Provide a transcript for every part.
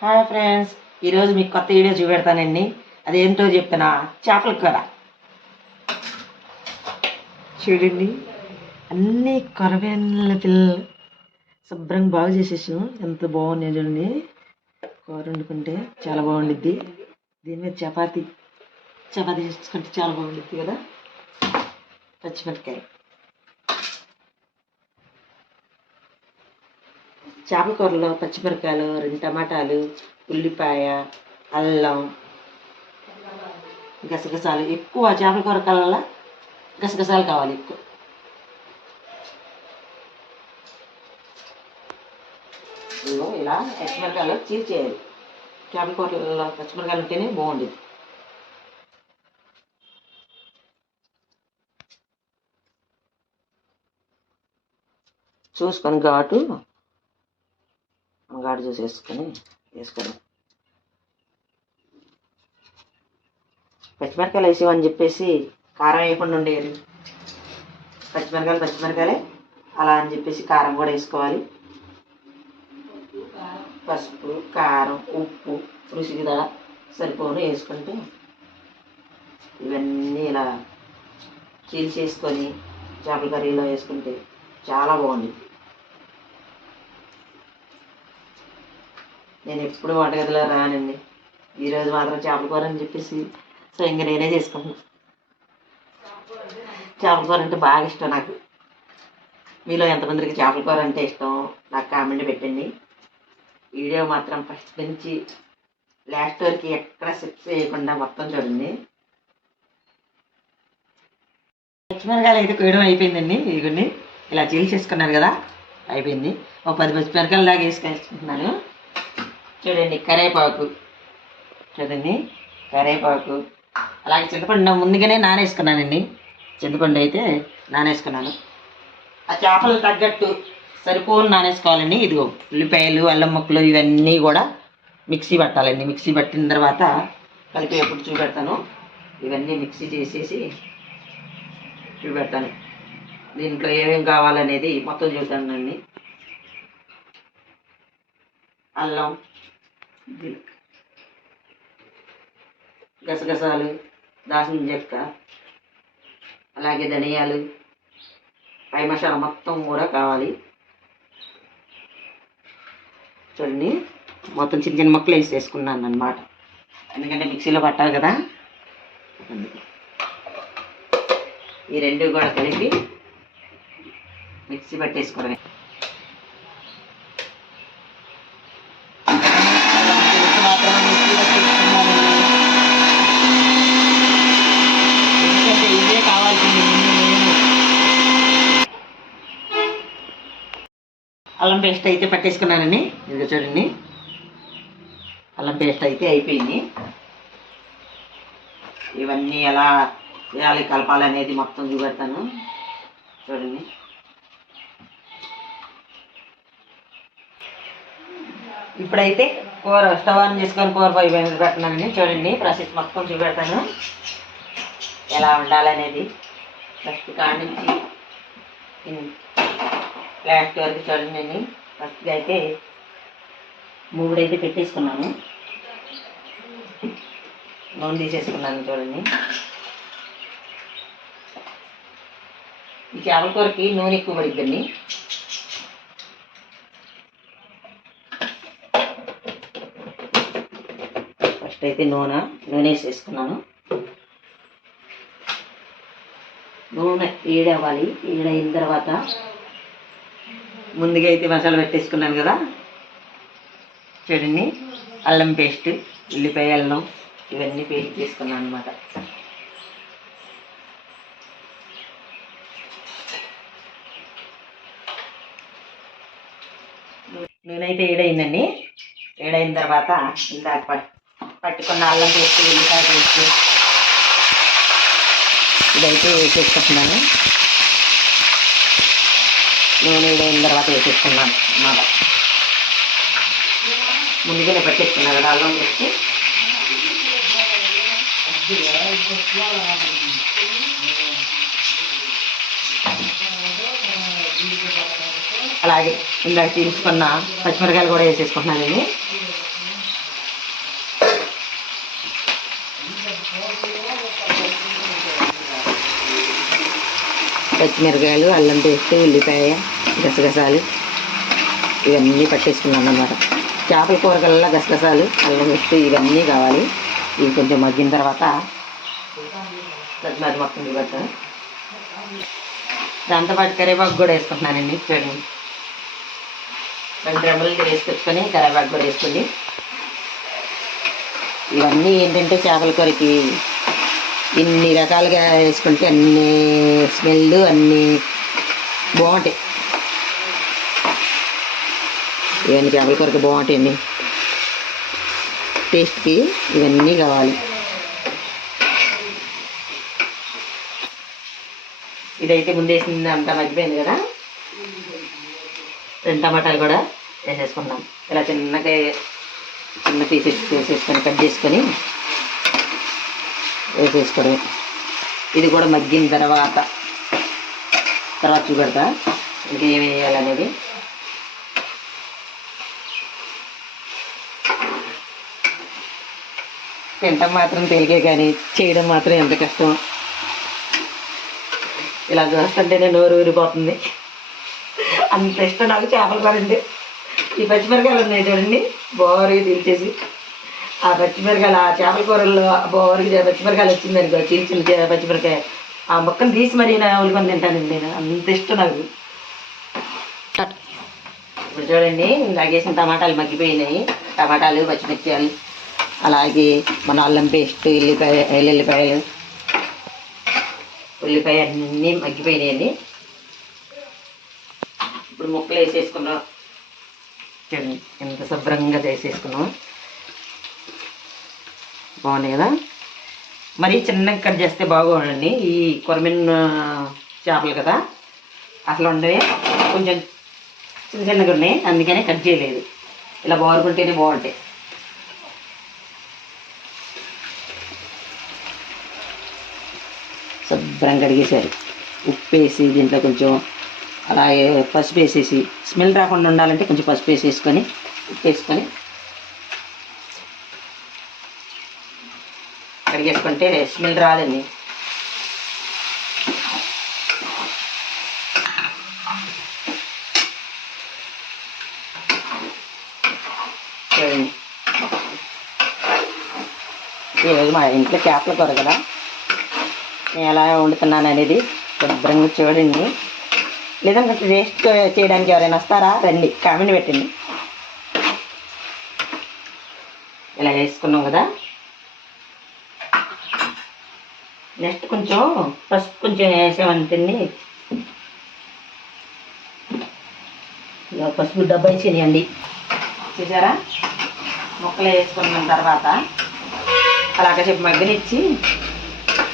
Hi friends ఈరోజు మీకు కొత్త వీడియో చూపెడతానండి. అదేంటో చెప్తున్నా చేపల కూర. చూడండి అన్ని కొరవేళ్ళ పిల్లలు శుభ్రంగా బాగు చేసేసాం ఎంత బాగున్నాయి చూడండి. కూర వండుకుంటే చాలా బాగుండిద్ది. దీని మీద చపాతి చపాతి చేసుకుంటే చాలా బాగుండిద్ది కదా. పచ్చిమిరపకాయ. చేపల కూరలో రెండు టమాటాలు ఉల్లిపాయ అల్లం గసగసాలు. ఎక్కువ చేపల కూర కల్లా గసగసాలు కావాలి ఎక్కువ. ఇలా పచ్చిమిరకాయలు చీల్చేయాలి. చేపల కూరలో పచ్చిమిరకాయలు ఉంటేనే బాగుండేది. చూసుకొని ఘాటు గాడి జ్యూస్ వేసుకొని వేసుకోవడం పచ్చిమిరకాయలు వేసేవని చెప్పేసి కారం వేయకుండా ఉండేది పచ్చిమిరకాయలు పచ్చిమిరకాయలే అలా అని చెప్పేసి కారం కూడా వేసుకోవాలి. పసుపు కారం ఉప్పు రుచికి దా సరిపోను వేసుకుంటే. ఇవన్నీ ఇలా చీల్చేసుకొని చేపల కర్రీలో వేసుకుంటే చాలా బాగుంది. నేను ఎప్పుడు వంటగదిలో రానండి. ఈరోజు మాత్రం చేపల కూర అని చెప్పేసి స్వయంగా నేనే చేసుకుంటున్నాను చేపల కూర అంటే బాగా ఇష్టం నాకు. మీలో ఎంతమందికి చేపల కూర అంటే ఇష్టం? నాకు కామెంట్ పెట్టండి. వీడియో మాత్రం ఫస్ట్ నుంచి లాస్ట్ వరకు ఎక్కడ సిప్స్ చేయకుండా మొత్తం చూడండి. పచ్చిమిరకాయలు అయితే కొయ్యడం అయిపోయిందండి. ఇదిగోండి ఇలా చేసుకున్నాను కదా అయిపోయింది. ఒక పది పచ్చిమిరకాయలు దాకా వేసుకుంటున్నాను చూడండి కరేపాకు. చూడండి కరేపాకు. అలాగే చింతపండు ముందుగానే నానేసుకున్నానండి. చింతపండు అయితే నానేసుకున్నాను. ఆ చేపలు తగ్గట్టు సరిపోను నానేసుకోవాలండి. ఇదిగో ఉల్లిపాయలు అల్లం ముక్కలు ఇవన్నీ కూడా మిక్సీ పట్టాలండి. మిక్సీ పట్టిన తర్వాత కలిపేప్పుడు చూపెడతాను. ఇవన్నీ మిక్సీ చేసేసి చూపెడతాను. దీంట్లో ఏమేమి కావాలనేది మొత్తం చూస్తానండి అల్లం గసగసాలు దాసిన చెక్క అలాగే ధనియాలు పై మసాలా మొత్తం కూడా కావాలి. చూడండి మొత్తం చిన్న చిన్న ముక్కలు వేసి వేసుకున్నాను అనమాట ఎందుకంటే మిక్సీలో పట్టాలి కదా. ఈ రెండు కూడా కలిపి మిక్సీ పట్టేసుకోవడమే మాత్రమే మిక్సీ పట్టేసుకున్నానండి. ఎందుకంటే ఇదే కావాల్సింది ముందు నేను. అల్లం పేస్ట్ అయితే పట్టేసుకున్నానండి. ఇది చూడండి. అల్లం పేస్ట్ అయితే అయిపోయింది. ఇవన్నీ ఎలా వేయాలి కలపాలనేది మొత్తం చూపెడతాను. చూడండి. ఇప్పుడైతే కూర స్టవ్ ఆన్ చేసుకొని కూర పోయి మీద చూడండి ప్రాసెస్ మొత్తం చూపెడతాను. ఎలా ఉండాలనేది. ఫస్ట్ కాడి నుంచి లాస్ట్ వరకు చూడండి అండి ఫస్ట్గా అయితే మూడైతే పెట్టేసుకున్నాను. నూనె తీసేసుకున్నాను చూడండి. ఈ చేపల కూరకి నూనె ఎక్కువ పడిద్దండి. ఫస్ట్ అయితే నూనె నూనె వేసేసుకున్నాను. నూనె వేడవ్వాలి వేడైన తర్వాత ముందుగా అయితే మసాలా పెట్టేసుకున్నాను కదా. చూడండి అల్లం పేస్ట్ ఉల్లిపాయ అల్లం ఇవన్నీ పేస్ట్ చేసుకున్నాను అనమాట నూనె ఏడైందండి. ఏడైన తర్వాత ఇందాక పట్టుకున్న అల్లం పేస్ట్ ఉల్లిపాయ పేస్ట్ ఇదైతే వేసేసుకుంటున్నాను నేను వేడిన తర్వాత వేసేసుకున్నాను అన్నమాట. ముందుగానే పెట్టేసుకున్నా కదా అల్లం చేసి అలాగే ఇందాక తీసుకున్న పచ్చిమిరకాయలు కూడా వేసేసుకుంటున్నాను నేను. పచ్చిమిరకాయలు అల్లం పేస్ట్ ఉల్లిపాయ గసగసాలు ఇవన్నీ పట్టేసుకున్నాను అన్నమాట. చేపల కూరకల్లా గసగసాలు అల్లం పేస్ట్ ఇవన్నీ కావాలి. ఇవి కొంచెం మగ్గిన తర్వాత అది మొత్తం పెడతాను దాంతోపాటు కరివేపాకు కూడా వేసుకుంటున్నానండి చూడండి రెండు డ్రమ్ములు వేసుకొచ్చుకొని కరివేపాకు కూడా వేసుకోండి. ఇవన్నీ ఏంటంటే చేపల కూరకి ఇన్ని రకాలుగా వేసుకుంటే అన్ని స్మెల్ అన్ని బాగుంటాయి. ఇవన్నీ చేపల బాగుంటాయి బాగుంటాయండి. టేస్ట్కి ఇవన్నీ కావాలి. ఇదైతే ముందేసింది అంతా మగ్గిపోయింది కదా? రెండు టమాటాలు కూడా వేసేసుకున్నాం. ఇలా చిన్నగా చిన్న పీసెస్ వేసేసుకొని కట్ చేసుకొని వేసేసుకోవడమే. ఇది కూడా మగ్గిన తర్వాత తర్వాత చూపెడతా. ఇంకేం వేయాలనేది తింటాం మాత్రం తేలికే కానీ చేయడం మాత్రం ఎంత కష్టం ఇలా చూస్తుంటేనే నోరు ఊరిపోతుంది. అంత ఇష్టం నాకు చేపల కూర ఈ పచ్చిమిరకాయలు ఉన్నాయి చూడండి. బోరుగా తీల్చేసి ఆ పచ్చిమిరకాయలు ఆ చేపల కూరల్లో బోరుగా పచ్చిమిరకాయలు వచ్చింది అనుకో చీల్చిన చే- పచ్చిమిరకాయ. ఆ మొక్కను తీసి మరీ నా ఉల్లికొని తింటానండి నేను. అంత ఇష్టం నాకు. ఇప్పుడు చూడండి లాగేసిన టమాటాలు మగ్గిపోయినాయి. టమాటాలు పచ్చిమిరకాయలు అలాగే మన అల్లం పేస్ట్ ఎల్లిపాయ ఎల్లుల్లిపాయలు ఉల్లిపాయ అన్నీ మగ్గిపోయినాయండి. ఇప్పుడు ముక్కలు వేసేసుకున్నాం ఎంత శుభ్రంగా వేసేసుకున్నాం బాగున్నాయి కదా? మరీ చిన్నగా కట్ చేస్తే బాగోండి ఈ కొరమిన్ చేపలు కదా? అసలు ఉండవే. కొంచెం చిన్న చిన్నగా ఉన్నాయి. అందుకనే కట్ చేయలేదు. ఇలా బాగుంటేనే బాగుంటాయి. శుభ్రంగా కడిగేశారు. ఉప్పు వేసి దీంట్లో కొంచెం అలాగే పసుపు వేసేసి స్మెల్ రాకుండా ఉండాలంటే కొంచెం పసుపు వేసేసుకొని ఉప్పు వేసుకొని కడిగేసుకుంటే స్మెల్ రాదండి. చూడండి. ఈరోజు మా ఇంట్లో చేపల కూర కదా. నేను ఎలా వండుతున్నాను అనేది శుభ్రంగా చూడండి. లేదంటే టేస్ట్ చేయడానికి ఎవరైనా వస్తారా? రండి కామెంట్ పెట్టండి. ఇలా వేసుకున్నాం కదా. నెక్స్ట్ కొంచెం ఫస్ట్ కొంచెం వేసామంటుంది ఇలా పసుపు డబ్బా ఇచ్చేయండి. చూసారా? ముక్కలు వేసుకున్న తర్వాత అలాగే చెప్పి మగ్గనిచ్చి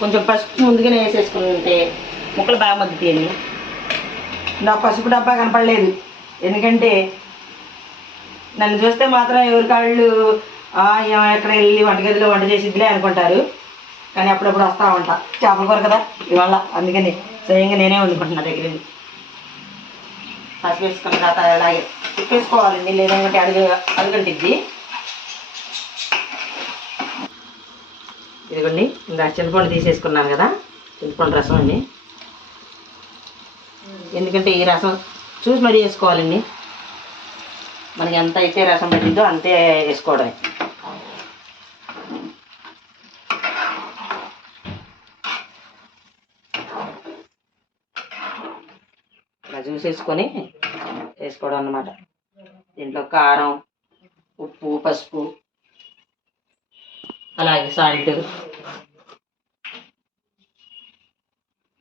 కొంచెం పసుపు ముందుగానే వేసేసుకుని ఉంటే ముక్కలు బాగా మగ్గుతాయండి. నా పసుపు డబ్బా కనపడలేదు. ఎందుకంటే నన్ను చూస్తే మాత్రం ఎవరి కాళ్ళు ఎక్కడ వెళ్ళి వంటగదిలో వంట చేసిద్దిలే అనుకుంటారు. కానీ అప్పుడప్పుడు వస్తూ ఉంటా. చేపల కూర కదా ఇవాళ. అందుకని స్వయంగా నేనే వండుకుంటున్నా దగ్గర నుండి. పసుపు వేసుకున్న తర్వాత అలాగే తిప్పేసుకోవాలండి లేదంటే అడుగు అడుగుంటుంది ఇదిగోండి ఇంకా చింతపండు తీసేసుకున్నాను కదా చింతపండు రసం అండి. ఎందుకంటే ఈ రసం చూసి మరీ వేసుకోవాలండి. మనకి ఎంత అయితే రసం పట్టిందో అంతే వేసుకోవడమే. ఇలా వేసుకోవడం అన్నమాట. దీంట్లో కారం ఉప్పు పసుపు అలాగే సాల్ట్.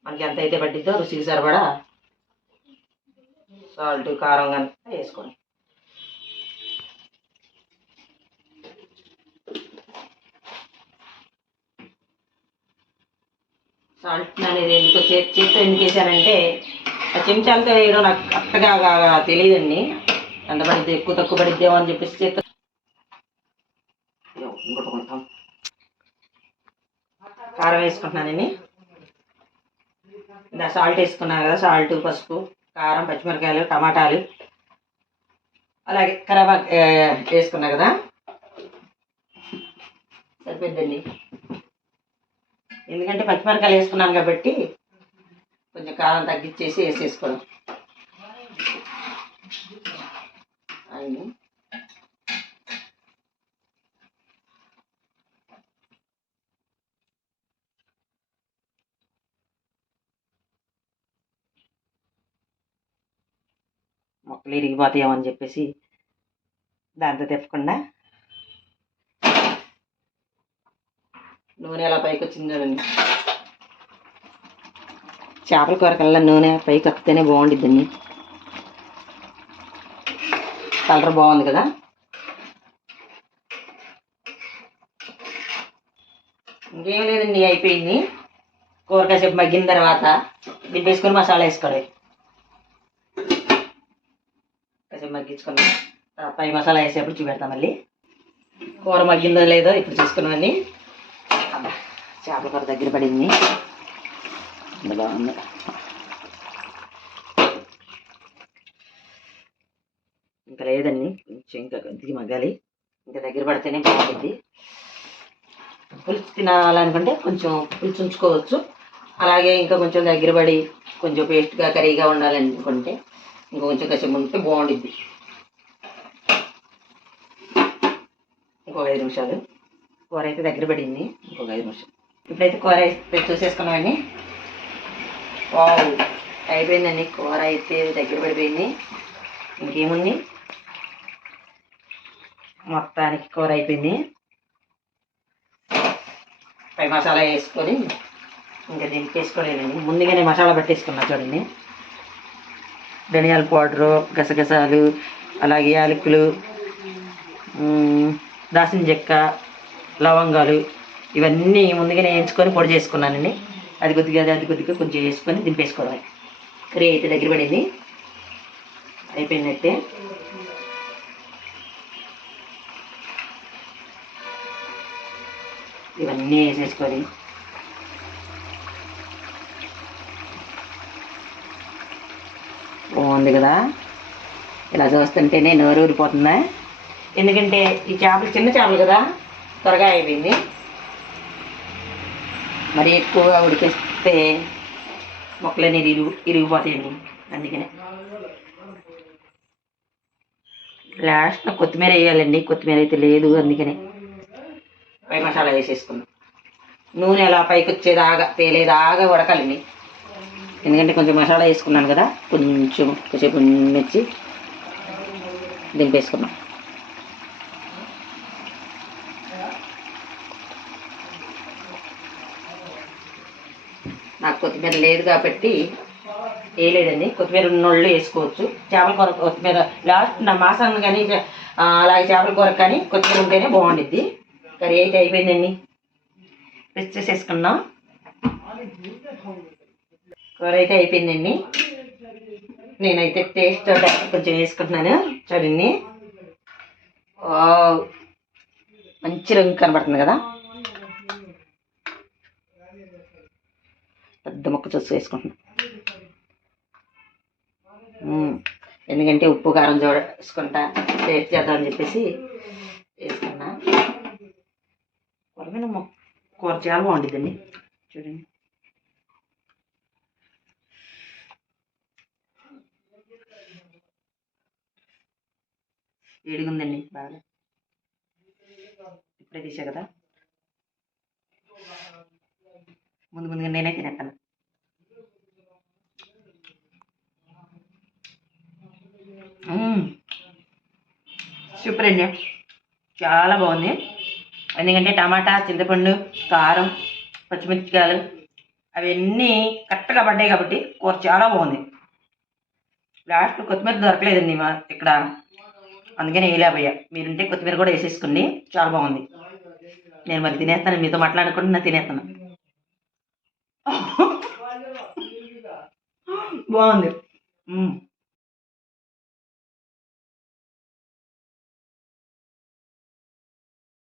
మనకి ఎంత అయితే పట్టిద్దో రుచికి సరిపడా సాల్ట్ కారం కనుక వేసుకోండి. సాల్ట్ అనేది ఎందుకు చేసి చేతితో ఎందుకు వేసానంటే ఆ చెంచాలతో వేయడం నాకు కరెక్ట్గా తెలియదండి. ఎంత పడిద్ది ఎక్కువ తక్కువ పడిద్దేమో అని చెప్పేసి చేత కారం వేసుకుంటున్నానండి ఇంకా సాల్ట్ వేసుకున్నాను కదా సాల్ట్ పసుపు కారం పచ్చిమిరకాయలు టమాటాలు. అలాగే కరాబాక్ వేసుకున్నా కదా. సరిపోద్దండి ఎందుకంటే పచ్చిమిరకాయలు వేసుకున్నాను కాబట్టి కొంచెం కారం తగ్గించేసి వేసేసుకోవడం అన్నీ మొక్కలు ఇరిగిపోతాయేమని చెప్పేసి దాంతో తిప్పకుండా నూనె ఎలా పైకి వచ్చింది చూడండి. చేపల కూర కల్లా నూనె పైకి వస్తేనే బాగుండిద్దండి. కలర్ బాగుంది కదా? ఇంకేం లేదండి అయిపోయింది. కూర కాసేపు మగ్గిన తర్వాత దింపేసుకొని మసాలా వేసుకోవాలి కాసేపు మగ్గించుకుని పై మసాలా వేసేప్పుడు చూపెడతాం మళ్ళీ. కూర మగ్గిందో లేదో ఇప్పుడు చూసుకున్నామండి. చేపల కూర దగ్గర పడింది. Madami. బాగుంది ఇంకా లేదండి. కొంచెం ఇంకా దిగి మగ్గాలి. ఇంకా దగ్గర పడితేనే బాగుంటుంది. పులుసు తినాలనుకుంటే కొంచెం పులుసు ఉంచుకోవచ్చు. అలాగే ఇంకా కొంచెం దగ్గర పడి కొంచెం పేస్ట్గా కర్రీగా ఉండాలనుకుంటే ఇంకా కొంచెం కసేపు ఉంటే బాగుండిద్ది. ఇంకొక ఐదు నిమిషాలు. కూర అయితే దగ్గర పడింది. ఇంకొక ఐదు నిమిషాలు. ఇప్పుడైతే కూర అయితే చూసేసుకున్నామండి. వావ్ అయిపోయిందండి కూర అయితే దగ్గర పడిపోయింది. ఇంకేముంది? మొత్తానికి కూర అయిపోయింది. పై మసాలా వేసుకొని ఇంకా దింపేసుకోలేదండి. ముందుగానే మసాలా పట్టేసుకున్నా చూడండి. ధనియాల పౌడరు గసగసాలు అలాగే యాలకులు దాసిన చెక్క లవంగాలు ఇవన్నీ ముందుగానే వేయించుకొని పొడి చేసుకున్నానండి. అది కొద్దిగా అది కొద్దిగా కొంచెం వేసుకొని దింపేసుకోవాలి. కర్రీ అయితే దగ్గర పడింది. అయిపోయినట్టే ఇవన్నీ వేసేసుకొని బాగుంది కదా? ఇలా చూస్తుంటేనే నోరు ఊరిపోతుందా ఎందుకంటే ఈ చేపలు చిన్న చేపలు కదా త్వరగా అయిపోయింది. మరి ఎక్కువగా ఉడికిస్తే మొక్కలు అనేది ఇరుగు ఇరిగిపోతాయండి. అందుకనే. లాస్ట్ కొత్తిమీర వేయాలండి. కొత్తిమీర అయితే లేదు అందుకనే. పై మసాలా వేసేసుకున్నాం నూనె అలా పైకి వచ్చేదాగా తేలేదాగా ఉడకాలండి. ఎందుకంటే కొంచెం మసాలా వేసుకున్నాను కదా కొంచెం కొంచెం మిర్చి దింపేసుకున్నాం నాకు కొత్తిమీర లేదు కాబట్టి వేయలేదండి. కొత్తిమీర ఉన్నోళ్ళు వేసుకోవచ్చు. చేపల కూర కొత్తిమీర లాస్ట్ నా మాసం కానీ అలాగే చేపల కూర కానీ కొత్తిమీర ఉంటేనే బాగుండిద్ది. కర్రీ అయితే అయిపోయిందండి. ప్రెస్ చేసేసుకున్నాం కూర అయితే అయిపోయిందండి. నేనైతే టేస్ట్ కొంచెం వేసుకుంటున్నాను. చూడండి. వావ్. మంచి రంగు కనబడుతుంది కదా. పెద్ద ముక్క చూసి వేసుకుంటున్నాను ఎందుకంటే ఉప్పు కారం చూసుకుంటా టేస్ట్ చేద్దామని చెప్పేసి వేసుకున్నా. కూర మీద కూర చాలా బాగుంటుందండి చూడండి. వేడిగుందండి బాగా. ఇప్పుడే తీసా కదా. ముందు ముందుగా నేనే తినేస్తాను. సూపర్ అండి. చాలా బాగుంది. ఎందుకంటే టమాటా చింతపండు కారం పచ్చిమిర్చికాయలు అవన్నీ కరెక్ట్గా పడ్డాయి కాబట్టి కూర చాలా బాగుంది. లాస్ట్ కొత్తిమీర దొరకలేదండి మా ఇక్కడ. అందుకని వేయలేకపోయా మీరుంటే కొత్తిమీర కూడా వేసేసుకోండి. చాలా బాగుంది. నేను మరి తినేస్తాను. మీతో మాట్లాడుకుంటున్నా తినేస్తాను. బాగుంది.